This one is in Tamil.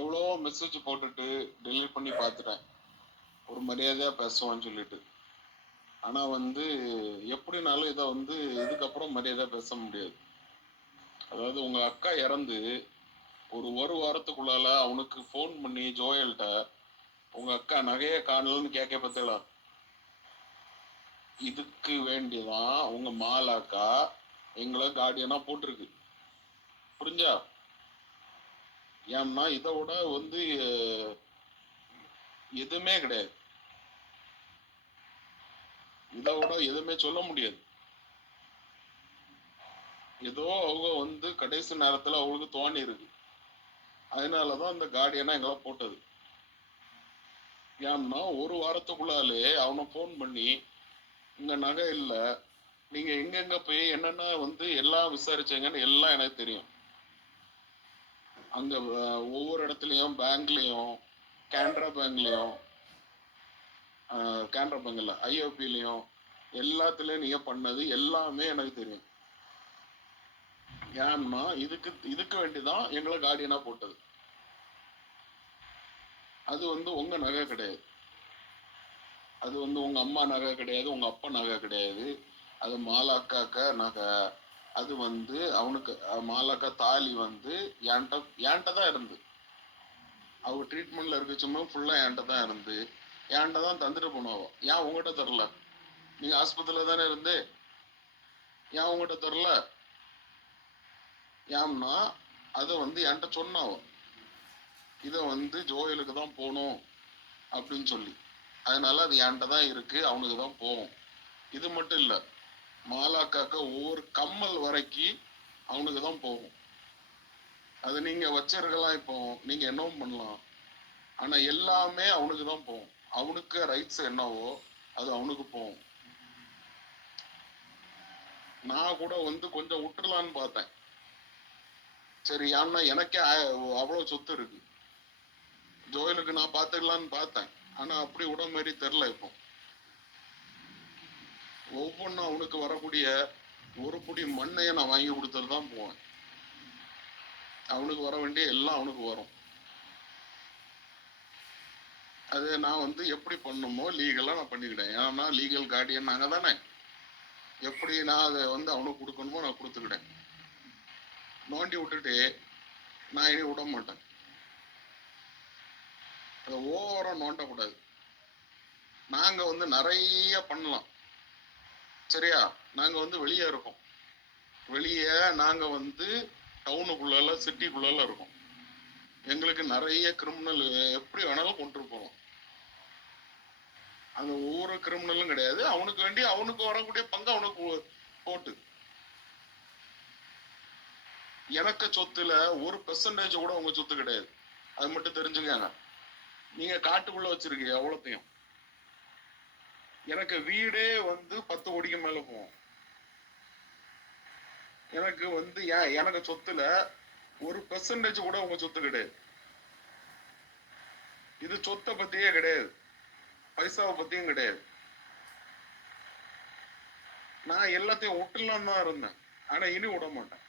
எவ்வளோ மெசேஜ் போட்டுட்டு டெலீட் பண்ணி பார்த்துட்டேன், ஒரு மரியாதையா பேசுவான்னு சொல்லிட்டு. ஆனா வந்து எப்படினாலும் இதை வந்து இதுக்கப்புறம் மரியாதையா பேச முடியாது. அதாவது உங்க அக்கா இறந்து ஒரு வாரத்துக்குள்ளால அவனுக்கு ஃபோன் பண்ணி ஜோயல்கிட்ட உங்க அக்கா நகைய காணலன்னு கேட்க பத்தல. இதுக்கு வேண்டிதான் உங்க மாலாக்கா எங்களை கார்டியனா போட்டிருக்கு. புரிஞ்சா? ஏன்னா இதை விட வந்து எதுவுமே கிடையாது. இதை விட எதுவுமே சொல்ல முடியாது. ஏதோ அவங்க வந்து கடைசி நேரத்துல அவங்களுக்கு தோணி இருக்கு, அதனாலதான் அந்த கார்டியனா எங்களை போட்டது. ஏன்னா ஒரு வாரத்துக்குள்ளாலே அவனை போன் பண்ணி இங்க நகை இல்ல, நீங்க எங்கெங்க போய் என்னென்ன வந்து எல்லாம் விசாரிச்சீங்கன்னு எல்லாம் எனக்கு தெரியும். அங்க ஒவ்வொரு இடத்துலயும் பேங்க்லயும், கேனரா பேங்க்லயும், கேனரா பேங்க்ல ஐஓபிலையும் எல்லாத்துலயும் நீங்க பண்ணது எல்லாமே எனக்கு தெரியும். ஏன்னா இதுக்கு வேண்டிதான் எங்களை கார்டியனா போட்டது. அது வந்து உங்க நகை கிடையாது, அது வந்து உங்க அம்மா நகை கிடையாது, உங்க அப்பா நகை கிடையாது, அது மாலாக்காக்க நகை. அது வந்து அவனுக்கு மாலாக்கா தாலி வந்து என்கிட்ட தான் இருந்து, அவ ட்ரீட்மெண்ட்ல இருக்கச்சுமே ஃபுல்லா என்கிட்ட தான் இருந்து என்கிட்ட தான் தந்துட்டு போனோம். ஏன் உங்ககிட்ட தரல? நீங்க ஆஸ்பத்திரியில தானே இருந்து, ஏன் உங்ககிட்ட தரல? ஏன்னா அதை வந்து என்கிட்ட சொன்னாவோ இதை வந்து ஜோயலுக்கு தான் போகணும் அப்படின்னு சொல்லி, அதனால அது என்கிட்ட தான் இருக்கு, அவனுக்கு தான் போகும். இது மட்டும் இல்ல, மாலாக்காக்க ஒவ்வொரு கம்மல் வரைக்கும் அவனுக்கு தான் போகும். அது நீங்க வச்சிருக்கலாம், இப்போ நீங்க என்னவும் பண்ணலாம், ஆனா எல்லாமே அவனுக்கு தான் போகும். அவனுக்கு ரைட்ஸ் என்னவோ அது அவனுக்கு போகும். நான் கூட வந்து கொஞ்சம் விட்டுலான்னு பார்த்தேன், சரி, ஏன்னா எனக்கே அவ்வளவு சொத்து இருக்கு, ஜோயலுக்கு நான் பார்த்துக்கலான்னு பார்த்தேன். ஆனா அப்படி விட மாதிரி தெரில. இப்போ ஒவ்வொன்றும் அவனுக்கு வரக்கூடிய ஒரு புடி மண்ணைய நான் வாங்கி கொடுத்துட்டு தான் போவேன். அவனுக்கு வர வேண்டிய எல்லாம் அவனுக்கு வரும். அது நான் வந்து எப்படி பண்ணுமோ லீகலா நான் பண்ணிக்கிட்டேன். ஏன்னா லீகல் கார்டியன் நாங்க தானே, எப்படி நான் அதை வந்து அவனுக்கு கொடுக்கணுமோ நான் கொடுத்துக்கிட்டேன். நோண்டி விட்டுட்டு நான் இனி விட மாட்டேன். அதை ஓவரா நோண்டக்கூடாது. நாங்க வந்து நிறைய பண்ணலாம், சரியா? நாங்க வந்து வெளியே இருக்கோம், வெளியே நாங்க வந்து டவுனுக்குள்ள சிட்டிக்குள்ள இருக்கோம். எங்களுக்கு நிறைய கிரிமினல் எப்படி வேணாலும் கொண்டு போகலாம். அந்த ஒவ்வொரு கிரிமினலும் கிடையாது, அவனுக்கு வேண்டி அவனுக்கு வரக்கூடிய பங்கு அவனுக்கு போட்டு. எனக்கு சொத்துல 1% கூட உங்க சொத்து கிடையாது, அது மட்டும் தெரிஞ்சுக்கங்க. நீங்க காட்டுக்குள்ள வச்சிருக்கீங்க எவ்வளோத்தையும். எனக்கு வீடே வந்து 10 கோடிக்கு மேல போகும். எனக்கு வந்து எனக்கு சொத்துல 1% கூட உங்க சொத்து கிடையாது. இது சொத்தை பத்தியே கிடையாது, பைசாவை பத்தியும் கிடையாது. நான் எல்லாத்தையும் விட்டுலாம் தான் இருந்தேன், ஆனா இனி விட மாட்டேன்.